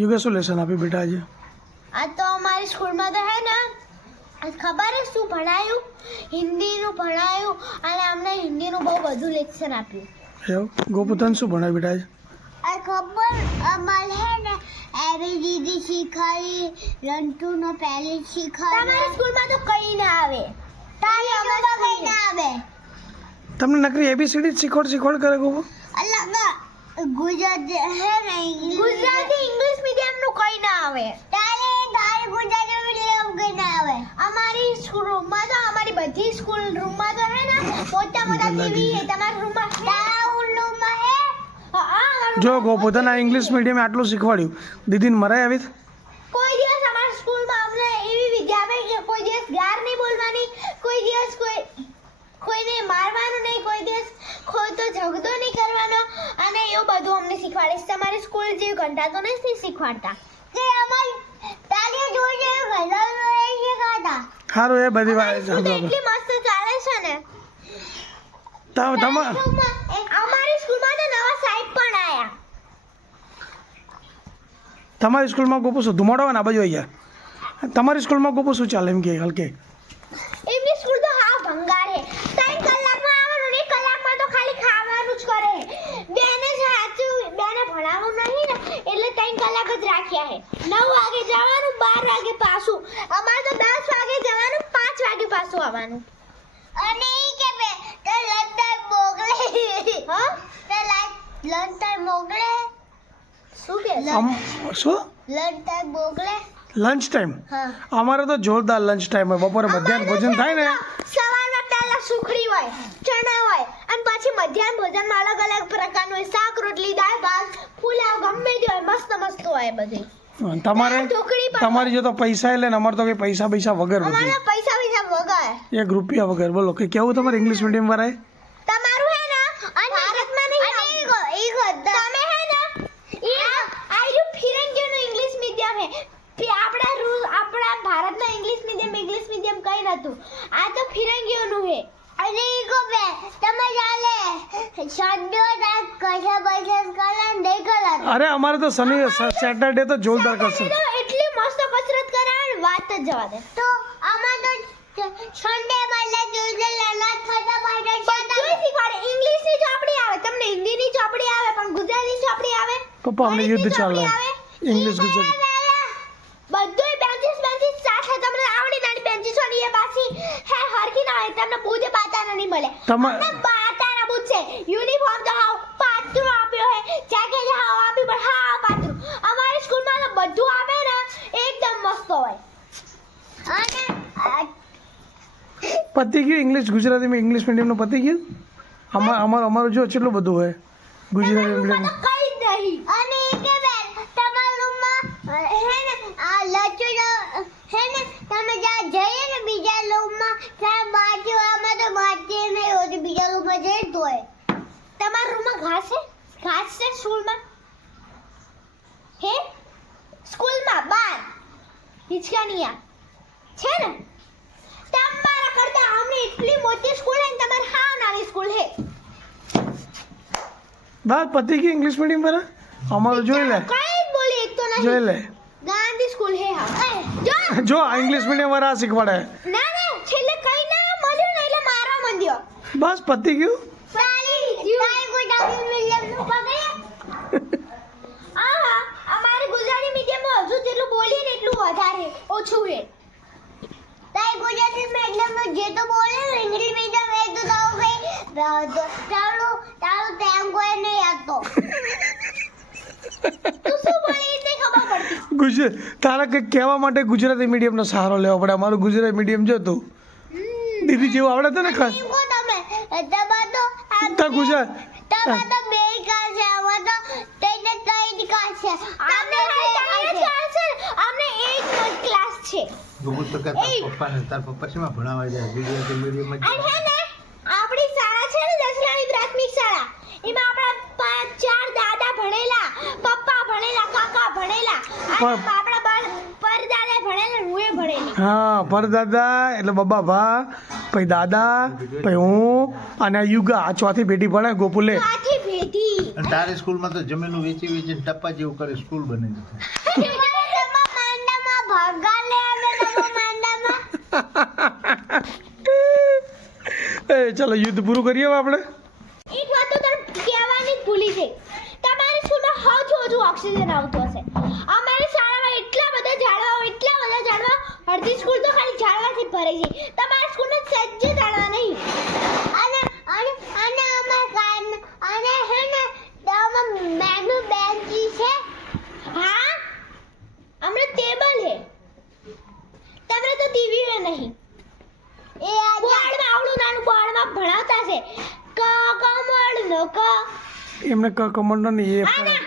યુગે શું લેસન આપ્યું બેટા આજે? आज तो हमारी स्कूल में तो है ना खबर है શું ભણાયું હિન્દીનું ભણાયું અને અમને હિન્દીનું બહુ બધું લેક્ચર આપ્યું. એવું ગોપુ તને શું ભણાવ્યું બેટા આજે? આ ખબર અમારે હે ને એબીસીડી શીખાડી રંટુનો પહેલી શીખાડી. તમારી સ્કૂલમાં તો કઈ ના આવે. તારી અમારે કઈ ના આવે. તમને નકરી એબીસીડી શીખવાડ કરે ગોપુ? અલગ ગુજરાતી હે ને ગુજરાતી ઇંગ્લિશ મીડિયમ નું કઈ ના આવે. તારે ગુજરાતી મીડિયમ કઈ ના આવે. અમારી સ્કૂલ રૂમમાં તો અમારી બધી સ્કૂલ રૂમમાં તો હે ને મોટા મોટા ટીવી હે. તમારા રૂમમાં રૂમમાં હે? જો ગોપુ તને ઇંગ્લિશ મીડિયમ આટલું શીખવાડ્યું, દીદીને મરાય આવી? કોઈ દિવસ અમારી સ્કૂલમાં અમને એવી વિદ્યા આપે કે કોઈ દિવસ ગાર નહીં બોલવાની, કોઈ દિવસ કોઈને મારવાનું નહીં, કોઈ દિવસ ખોટો ઝઘડો નહીં કરવાનો અને એવું બધું અમને શીખવાડે છે. તમારી સ્કૂલ જેવું ઘંટા તો નહીં શીખવાડતા કે અમારી તાલી જોઈ જેવું ઘંટા તો નહીં શીખવાડતા. સારું એ બધી વાત એટલી મસ્ત ચાલે છે ને. અમારી સ્કૂલમાં તો નવા સાહેબ પણ આયા. તમારી સ્કૂલમાં ગોપુ શું ધુમાડો હોય ને આ બાજુ અહીંયા? તમારી સ્કૂલમાં ગોપુ શું ચાલે એમ કે હલકે? એમની સ્કૂલ તો હા ભંગાર હે. 3 કલાકમાં આવવાનું ને 1 કલાકમાં તો ખાલી ખાવાનું જ કરે. બેને સાચું બેને ભણાવવું નહીં ને એટલે 3 કલાક જ રાખ્યા હે. 9 વાગે જવાનું, 12 વાગે પાછું. અમારે તો 10 વાગે જવાનું, 5 વાગે પાછું આવવાનું. અને ઈ કે બે તો લંચ ટાઈમ મોકલે. હા તો લંચ ટાઈમ મોકલે. શું કે શું લંચ ટાઈમ મોકલે? Lunch time? હા અમારે તો જોરદાર લંચ ટાઈમ હોય. બપોરે મધ્યાહન ભોજન થાય ને સવારમાં પહેલા સુખડી હોય, ચણા હોય અને પછી મધ્યાહન ભોજનમાં અલગ અલગ પ્રકારનું હોય. શાક રોટલી દાળ ભાત પુલાવ ગમે તે હોય, મસ્ત મસ્ત હોય બધી. તમારી જો તો પૈસા એટલે ને અમારે તો કઈ પૈસા વગર બધી. અમારા પૈસા વગર 1 રૂપિયા વગર. બોલો કે કેવું તમારે ઇંગ્લિશ મીડિયમ વાળાએ? તમારું હે ને ભારતમાં નહીં તમે હે ને આયુ ફિરંગીનું ઇંગ્લિશ મીડિયમ હે. આપણા ભારતમાં ઇંગ્લિશ મીડિયમ કઈ નતું. આ તો ફિરંગીઓનું હે. અને ઈ કો બે તમે ચાલે શબ્દો ના કશા બશા કલા નહીં કલા. અરે અમારે તો શનિ સેટરડે તો જોરદાર કરશે. એટલી મસ્ત કસરત કરાવે વાત જ જવા દે. તો આમાં તો સન્ડે એટલે ટ્યુઝડે લલાટ થતા બાયડા બધું શીખવાડે. ઇંગ્લિશની ચોપડી આવે, તમને હિન્દીની ચોપડી આવે, પણ ગુજરાતીની ચોપડી આવે. પપ્પા અમને યુદ્ધ ચાલે ઇંગ્લિશ ગુજરાતી બધુંય બેન્ચીસ સાથે તમને આવડી નાની બેન્ચીસ વાળી એ પાછી હે હરખી ના હોય. તમને બુધ પાતાના નહીં મળે. તમને પાતાના બુધ છે. યુનિફોર્મ તો હાવ પાતળું આપ્યો હે, જેકેટ હાવ આપ્યું પણ હાવ પાતળું. અમારી સ્કૂલમાં તો બધું આપે ને એકદમ મસ્ત હોય. અને પતી ગયું ઇંગ્લિશ ગુજરાતીમાં ઇંગ્લિશ મીડિયમનું પતી ગયું. અમારું જો કેટલું બધું હોય ગુજરાતી મીડિયમ કઈ નહીં. અને કે બેન તમારા રૂમમાં હે ને આ લચો હે ને તમે જ્યાં જઈએ ને બીજા રૂમમાં ત્યાં બાજુમાં તો બાજે નહીં હોતી. બીજા રૂમમાં જઈ તો હોય. તમારા રૂમમાં ઘાસ છે સ્કૂલમાં હે? સ્કૂલમાં બાર હિચકાનિયા છે ને? તમારા કરતા અમને એટલી મોટી સ્કૂલ હે ને તમારે હા નાની સ્કૂલ હે. બસ પતી ગયું ઇંગ્લિશ મીડિયમ વાળા. અમારું જોઈ લે કઈ બોલી એક તો નહીં. જોઈ લે ગાંધી સ્કૂલ હે હા. જો ઇંગ્લિશ મીડિયમ વાળા શીખવાડે. ના છેલ્લે કઈ ના મળ્યું ને એટલે મારવા માંડ્યો. બસ પતી ગયું. અમારે ગુજરાતી મીડિયમમાં હજુ જેટલું બોલીએ ને એટલું વધારે ઓછું છે. તાઈ ગુજરાતી મીડિયમમાં જે તો બોલે ને ઇંગ્લિશ મીડિયમ એ તો તારું ટાઈમ કોઈ નહીં આવતો. તું શું બોલી તે ખબર પડતી. તારા કંઈક કહેવા માટે ગુજરાતી મીડિયમનો સહારો લેવો પડે. અમારું ગુજરાતી મીડિયમ જો તું દીદી જેવું આવડે છે ને ખાસ તો ગુજરાત બે કા છે આવા તો તેને કઈ જ કા છે. અમને એક ક્લાસ છે. તાર પપ્પા શેમાં ભણાવવા જાય ગુજરાતી મીડિયમ અને હે ને આપણી શાળા છે ને દસલાણી પ્રાથમિક શાળા એમાં આપણા 4 દાદા ભણેલા, પપ્પા ભણેલા, કાકા ભણેલા અને આપણા પરદાદા ભણેલા, હું એ ભણેલી. હા પરદાદા એટલે બબ્બા ભા પછી દાદા પછી હું અને યુગા આ ચોથી પેઢી ભણે ગોપુલે. ચોથી પેઢી અને તારી સ્કૂલમાં તો જમીનું વેચી વેચીને ટપ્પા જેવું કરે સ્કૂલ બની દીધું માંડામાં ભગા લે આવે માંડામાં એ ચાલો યુદ્ધ પૂરું કરીએ હવે આપણે. એક વાત તો તને કહેવાની જ ભૂલી ગઈ. તમારી સ્કૂલમાં સૌથી વધુ ઓક્સિજન આવતું હશે. અમારી શાળામાં એટલા બધા ઝાડવા, અડધી સ્કૂલ તો ખાલી ઝાડવાથી જ ભરાઈ છે. તમારી સ્કૂલમાં સજ્જ ઝાડવા નહીં. અને અને અને અમાર કાન અને હે ને તેમાં મેનુ બેન્ચી છે. હા, અમને ટેબલ હે. તમને તો ટીવી નહીં. એ આ બોર્ડમાં આવડું નાનું બોર્ડમાં ભણાવતા છે. ક કમળ નો ક. એમને કમંડો નહીં એ હા ના,